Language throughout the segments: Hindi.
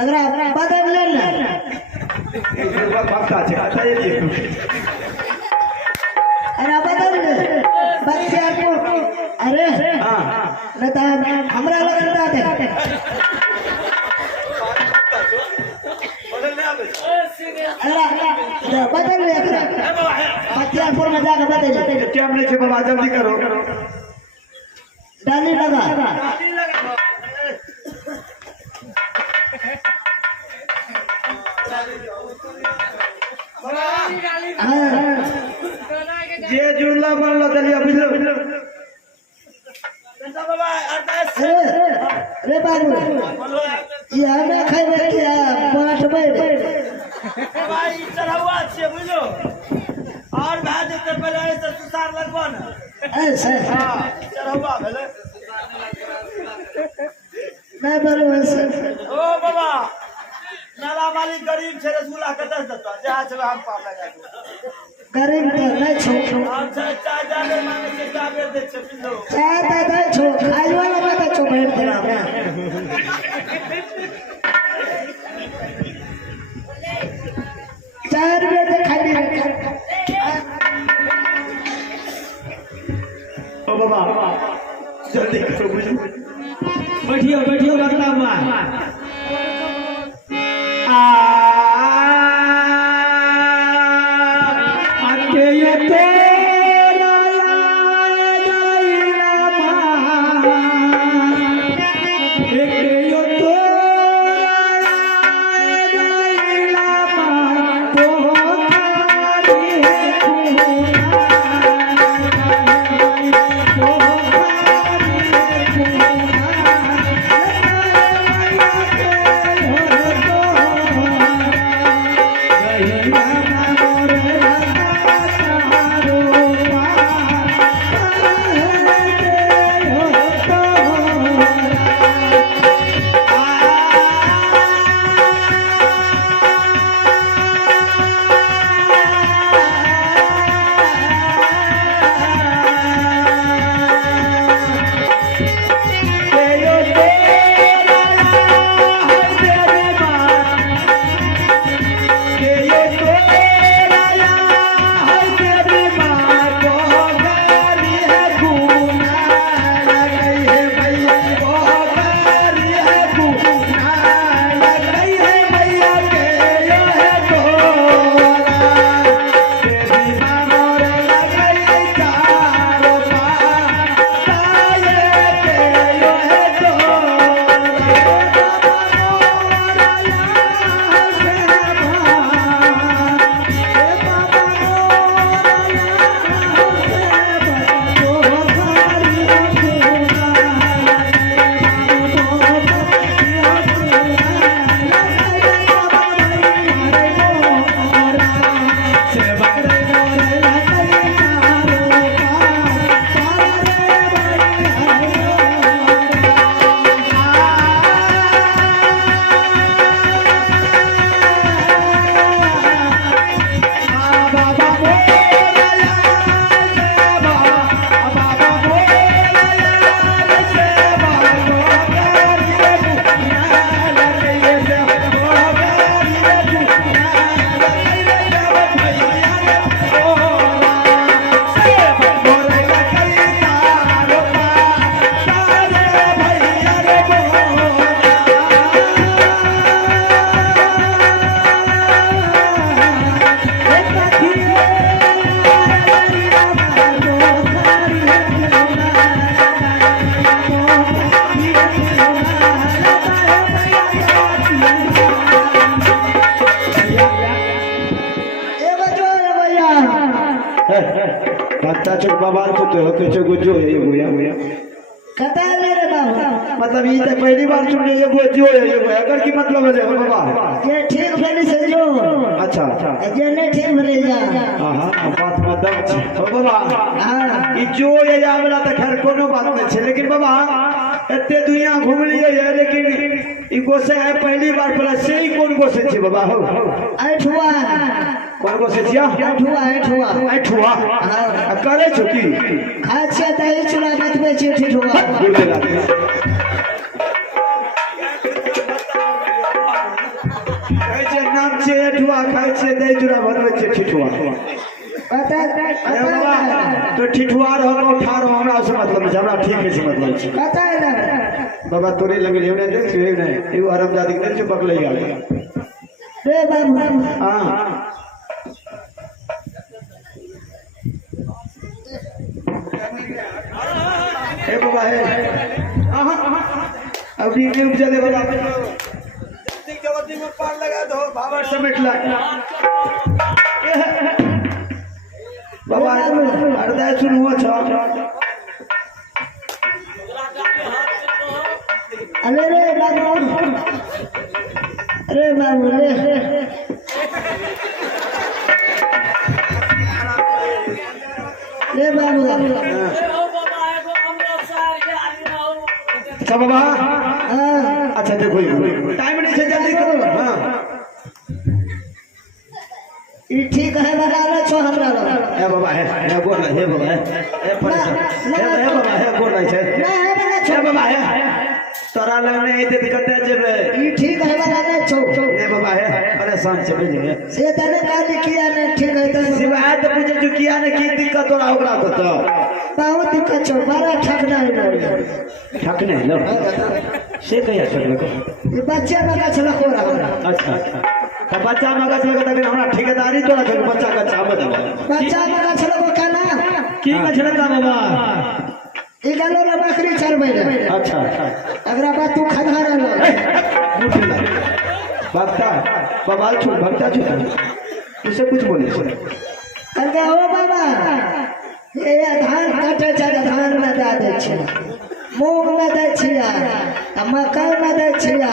अगरा बदल ले ना अरे बदल ले बच्चे को अरे नता हमरा लगता है अरे बदल ले बच्चियापुर में जाकर बदल ले क्या हमने से बाबा जल्दी करो डाली लगा ये जुला बनला दलिया बिलो रे बाबू ये हमें खाइबे किया बांटबे भाई चढ़ावा छे बुझो और भाई देते पहले ऐसे सुसार लगबो ना ऐसे हां चढ़ावा भेले नहीं बोलो ऐसे ओ बाबा नाला मालिक गरीब छे रसगुल्ला कतस देता जहां से हम पाप लगा गरीब तो नहीं छो अच्छा चाय जाने मांगे के जाबे दे छे बिलो चाय तो नहीं छो खाई वाला बात छो भेट देना 4 रुपए से खाई नहीं ओ बाबा जल्दी करो बुझो बैठियो बैठियो लगता हुआ आके ये तेरा लाइला मां एक यो तेरा लाइला मां तो खारी है बच्चा चुप बाबा तो कुछ गुजो है ये हुआ कता ले रे बाबू मतलब ये तो पहली बार सुनने ये गुजो है ये अगर की मतलब है बाबा ये ठीक भले से जो अच्छा अच्छा ये नहीं ठीक भले जा हां बात मतलब ओ बाबा हां ई जो ये आवला त खैर कोनो बात नहीं छे लेकिन बाबा एते दुनिया घूम लिए है लेकिन ई गोसे है पहली बार पर से ही कौन गोसे छे बाबा हो ऐठुआ कौन गोसे छिया ऐठुआ ऐठुआ हां करे छु की खाद से दही चूड़ा बचबे छी ठुआ बोले तो ठिठुआ रहो उठा रहो हमरा से मतलब छै, हमरा ठीक है से मतलब छै। पता है ना बाबा तोरे लगे लेने देख छै नहीं एगो हरामजादी के देख पकड़ ले गेल। रे बाबू हां ए बाबा है अभी नहीं उपजा दे बाबा जगती में पार लगा दो बाबा समेट ला बाबा हृदय सुनो छ अरे रे बाबू अरे बाबू रे रे बाबू अच्छा बाबा हाँ अच्छा देखो टाइम नहीं है जल्दी करो। हाँ ये ठीक है बता रहे छो हमरा लोग हे बाबा है बोल रहा है बाबा है परेशान है बाबा है बोल रहा है ना है बता छो बाबा है तोरा लग में एते दिक्कत है जेबे ये ठीक है बता रहे छो ए बाबा है परेशान से बुझे से तने काज किया ने ठीक है तो शिवायत पूछे जो किया ने की दिक्कत तोरा ओकरा तो बहुत दिक्कत छो बड़ा ठगना है ठक नहीं लो से कहिया चल को ये बच्चे में का छला को रहा अच्छा तो बच्चा मगज लगे तक हमरा ठेकेदारी तोरा के बच्चा का चाव दे बच्चा में का छला को खाना की मछला का बाबा ई गलो रे बकरी चरबै रे अच्छा अगरा बात तू खधा रे भक्ता बवाल छोड़ भक्ता छोड़ उसे कुछ बोले कहते हो बाबा ये धान काटे छै धान में दे दे छै मूंग में दे छिया मकई में दे छिया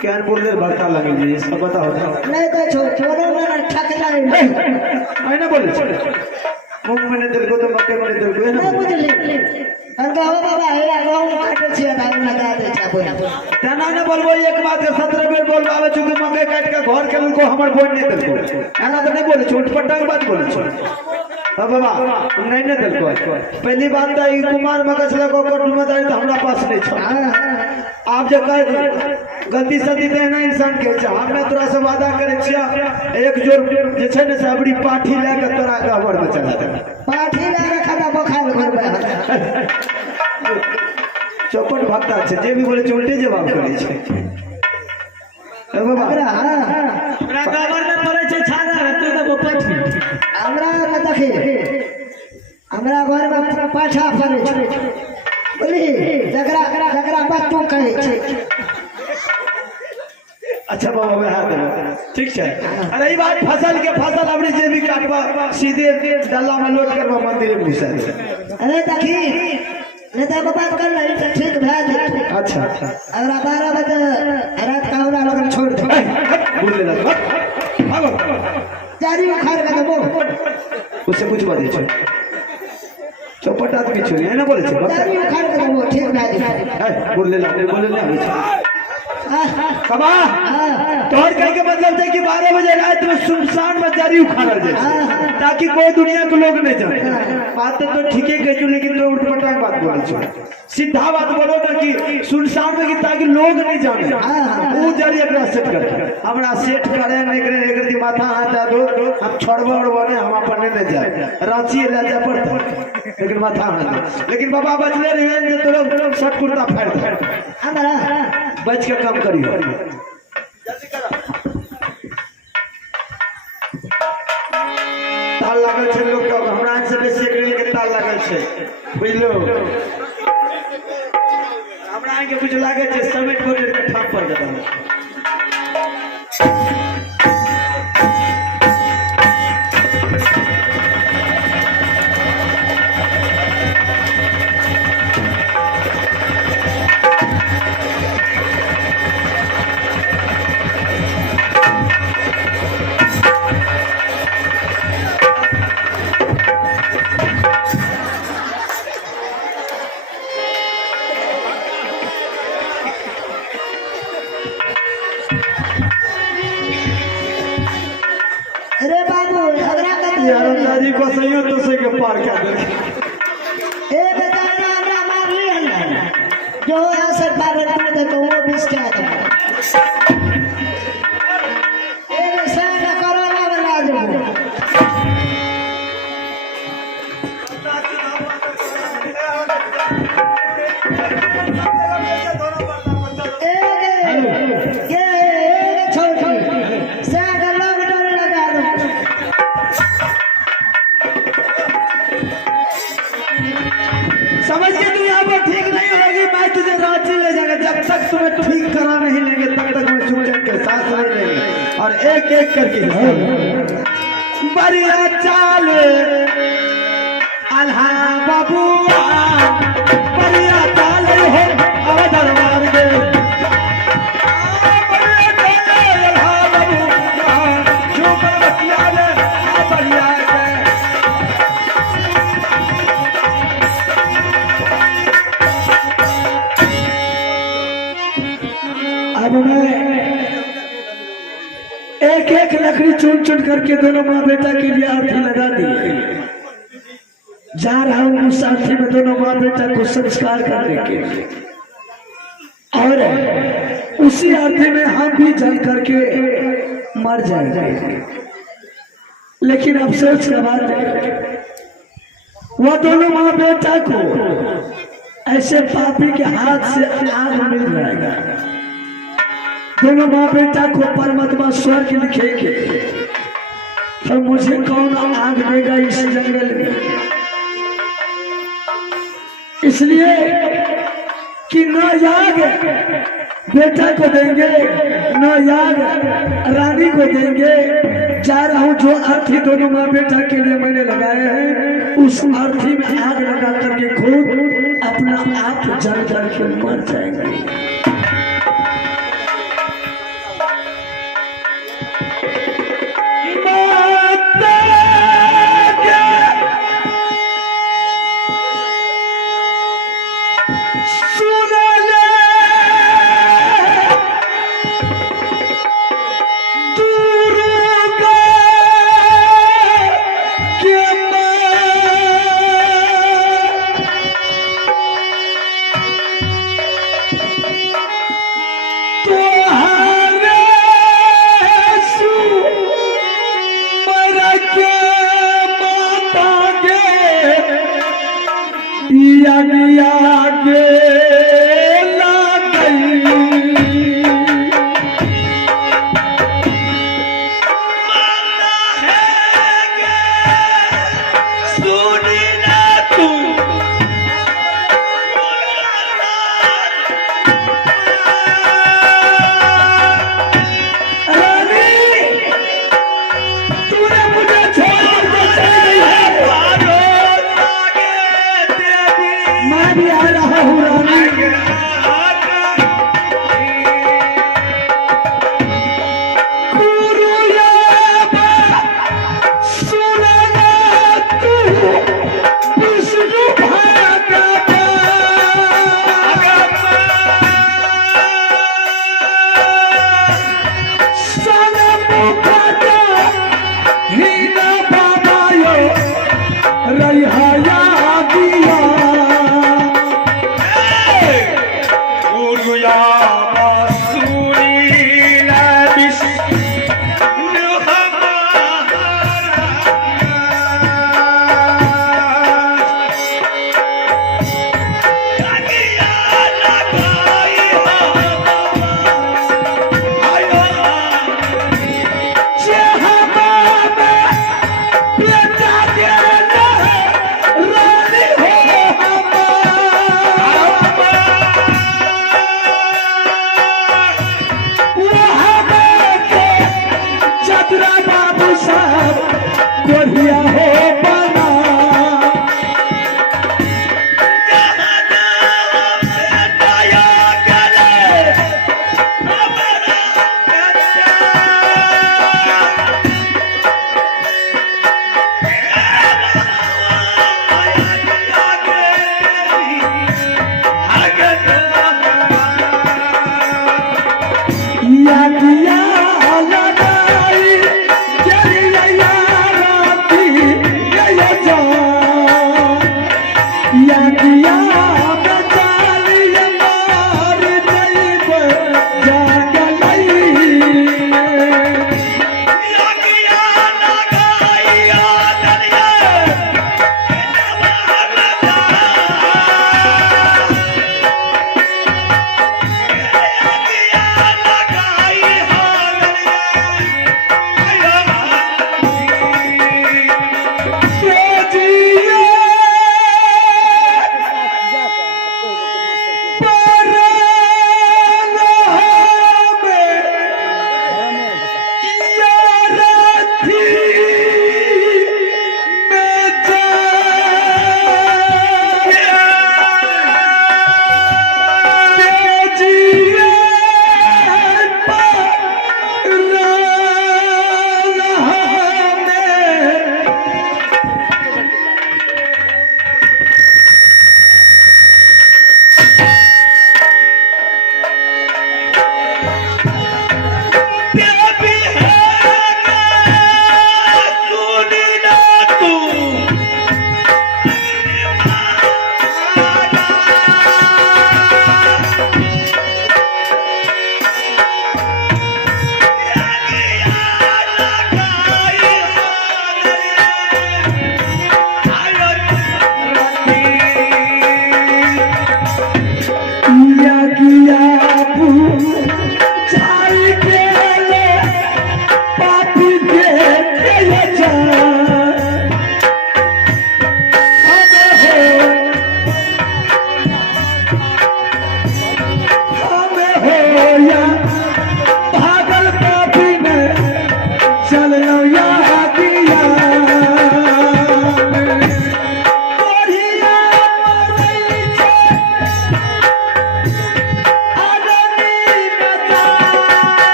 क्या बोल रहे भक्ता लगे जी सब बताओ नहीं दे छो छोरो में ठकना है आई ना बोले मुंह में दिल को तो मक्के में दिल को नहीं बुझली कहते हो बाबा हे गांव काटे छिया धान में दे दे छै बोल तना ने बोलबो एक बात के 17 बेर बोलबो आवे चूंकि मकई काट के घर के उनको हमर बोल नहीं देलको एना तो नहीं बोले छोट पटक बात बोले छो हां बाबा नहीं ने देलको पहली बात तो ई कुमार मगज लगा कोट में दाई तो हमरा पास नहीं छो आप जो कह गलती सदी देना इंसान के छै हमें तोरा से वादा करे छिया एक जोर जे छै ने सबड़ी पाठी लेके तोरा गहवर में चला दे पाठी ना रखा था बुखार घर में चौपट भक्ता छै जे भी बोले उल्टे जवाब करे छै ए बाबा हमरा गवर में पड़े छै छागा तू तो पाठी हमरा में देखी हमरा घर में पाछा पड़े छै बोली जकरा बात तू कहे छै अच्छा बाबा मैं हाथ दे ठीक है। अरे ये बात फसल के फसल अपनी जे भी काटवा सीधे डल्ला में लोड करवा मंदिर में घुसा दे अरे देखी नहीं तो बात कर ले तो ठीक भए जाए अच्छा अगर 12 बजे रात का हमरा लोग छोड़ दे बोल ले लगा भागो जारी उखाड़ के देबो उससे कुछ बात है चौपट आदमी छोड़ी है ना बोले छै जारी उखाड़ के देबो ठीक भए जाए बोल ले कबा तोहर कहे के मतलब है कि 12 बजे रात में सुनसान में जारी उखाड़ल जाए ताकि कोई दुनिया के लोग नहीं जाने बात तो ठीक है कहू लेकिन तो उठपटांग बात बोले छो सीधा बात बोलो ना कि सुनसान में कि ताकि लोग नहीं जाने वो जारी एकरा सेट कर हमरा सेट करे नहीं करे एकर दी माथा हाथ दे दो हम छोड़बो और बने हम अपन नहीं जाए रांची ले जा पड़ता लेकिन माथा हाथ लेकिन बाबा बचले रहे तो शर्ट कुर्ता फाड़ दे हमरा बच के काम करियो जल्दी करो ताल लागल छै लोग के हमरा से बेसी ग्रिल के ताल लागल छै बुझलो हमरा आगे कुछ लागे छै समेट को के ठाम पर देता अरे बाबू अगरा का यार अंदाजी को सही हो तो से के पार कर दे ए बेचारा हमरा मार ली है जो ऐसे बाबा ने तो वो बीस के आता ए सारा करोना वाला जो तुम्हें ठीक करा नहीं लेंगे तब तक मैं चुपचाप के साथ रह लेंगे और एक एक करके बढ़िया चाल अल्हा बाबूआ बढ़िया चाल हो अब दरबार के अब मैं एक एक लकड़ी चुन चुन करके दोनों माँ बेटा के लिए आरती लगा दी। जा रहा हूँ उस आरती में दोनों माँ बेटा को संस्कार करने के लिए और उसी आरती में हम भी जल करके मर जाएंगे। लेकिन अफसोस का बात है वो दोनों माँ बेटा को ऐसे पापी के हाथ से आग मिल जाएगा। दोनों माँ बेटा को परमात्मा स्वर्ग लिखेंगे तो मुझे कौन आग देगा इस जंगल में। इसलिए कि न याग बेटा को देंगे न याग रानी को देंगे। जा रहा हूँ जो अर्थी दोनों माँ बेटा के लिए मैंने लगाए हैं उस अर्थी में आग लगा करके खुद अपना आप जल करके मर जाएंगे।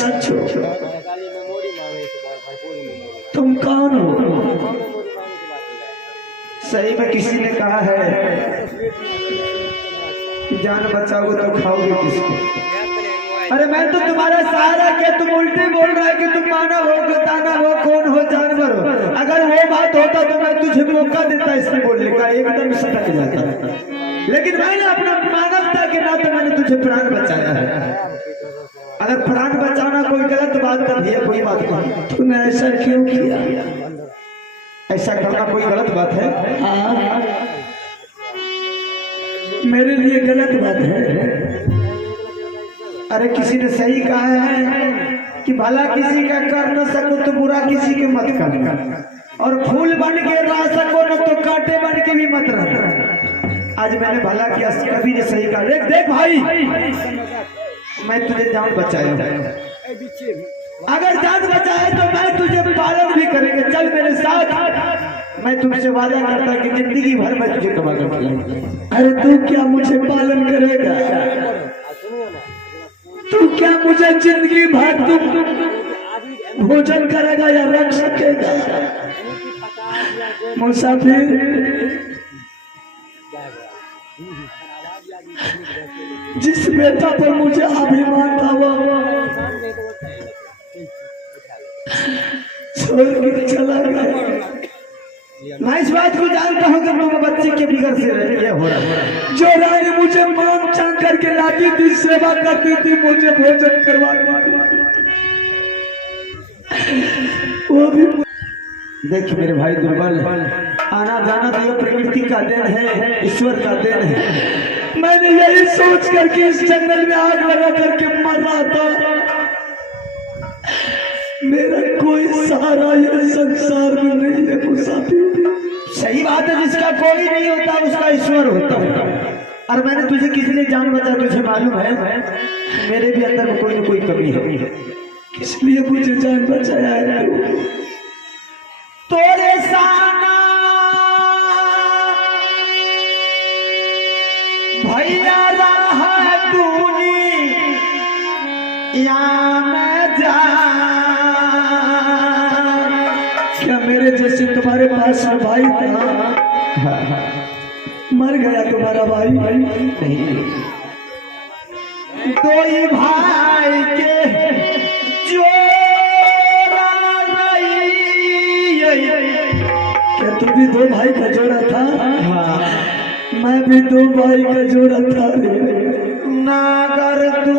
राक्षस हो। तुम कौन हो? सही में किसी ने कहा है कि जान बचाओगे तो खाओगे किसको। अरे मैं तो तुम्हारा सहारा क्या, तुम उल्टी बोल रहा है कि तुम मानव हो, दानव हो, कौन हो, जानवर हो। अगर वो बात होता तो मैं तुझे मौका देता इसमें बोलने का, एकदम सटक जाता। लेकिन मैंने अपना मानवता के नाते मैंने तुझे प्राण बचाया है। अगर प्राण बचाना कोई गलत बात तभी है, कोई बात नहीं। तूने ऐसा क्यों किया? ऐसा करना कोई गलत बात है? हाँ, मेरे लिए गलत बात है। अरे किसी ने सही कहा है कि भला किसी का कर न सको तो बुरा किसी के मत करना, और फूल बन के रह सको न तो कांटे बन के भी मत रहना। आज मैंने भला किया, कभी ने सही कहा। देख भाई, मैं तुझे जान बचाया, अगर जान बचाए तो मैं तुझे पालन भी करेंगे। चल मेरे साथ, मैं तुमसे वादा करता कि जिंदगी भर मैं तुझे कमा कर खिलाऊंगा। अरे तू क्या मुझे पालन करेगा? तू क्या मुझे जिंदगी भर तू भोजन करेगा या रख सकेगा? मुसाफिर, जिस बेटा पर मुझे अभिमान था वो छोड़ के चला गया। मैं इस बात को जानता हूँ कि तुम बच्चे के बिगड़ से ये हो रहा। जो रानी मुझे मांग चांग करके लाती थी, सेवा करती थी, मुझे भोजन करवाती, वो भी। देख मेरे भाई दुर्बल, आना जाना तो ये प्रकृति का देन है, ईश्वर का देन है। मैंने यही सोच करके इस जंगल में आग लगा करके मर रहा था। मेरा कोई सहारा ये संसार में नहीं है मुसाफिर। सही बात है, जिसका कोई नहीं होता उसका ईश्वर होता है। और मैंने तुझे किस लिए जान बचा, तुझे मालूम है मेरे भी अंदर में कोई न कोई कमी है। किस लिए मुझे जान बचाया है? तोरे साना भैया रहा दुनिया में जा। क्या मेरे जैसे तुम्हारे पास भाई था? मर गया तुम्हारा भाई? नहीं, दो ही भाई के जोड़ा रही। क्या तू भी दो भाई का जोड़ा था? हाँ, मैं भी दो भाई का जोड़ा था। नागर तू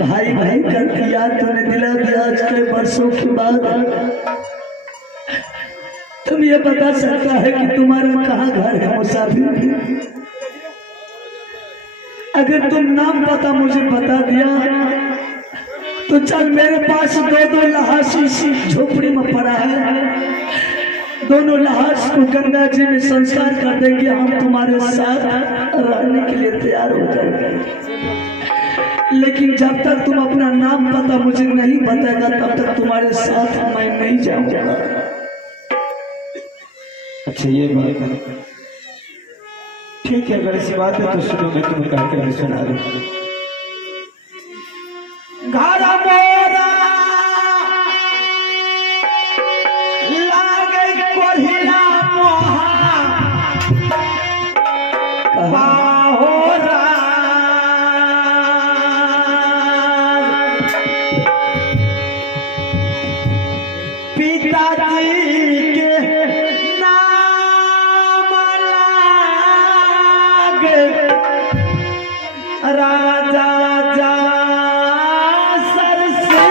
भाई भाई का दिया तूने दिला दिया। आज के वर्षों के बाद तुम ये बता सकता है कि तुम्हारा कहाँ घर है मुसाफिर? अगर तुम नाम पता मुझे बता दिया तो चल, मेरे पास दो लहास झोपड़ी में पड़ा है। दोनों लहास को गंगा जी में संस्कार कर देंगे, हम तुम्हारे साथ रहने के लिए तैयार हो जाएंगे। लेकिन जब तक तुम अपना नाम पता मुझे नहीं बताएगा तब तक तुम्हारे साथ मैं नहीं जाऊंगा। अच्छा ये बात है, ठीक है। अगर ऐसी बात है तो सुनो, मैं तुम्हें कह के सुना रहा हूँ। घर मोर लागे राजा जा सरसी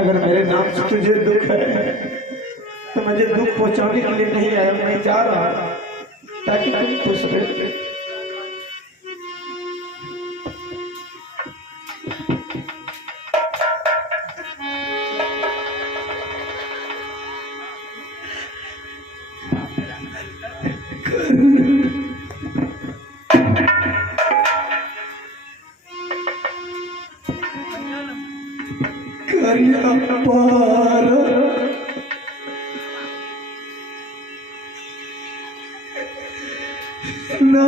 अगर मेरे नाम से तुझे दुख है तो मुझे दुख पहुंचाने के लिए नहीं आया, मैं जा रहा ताकि तुम खुश रहे। करिया पार ना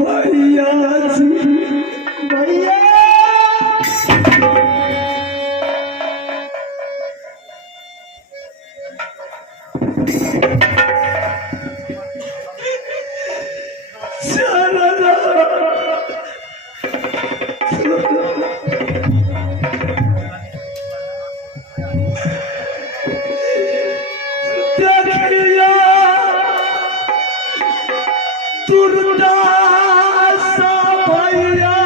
भैया भैया तुरदास भैया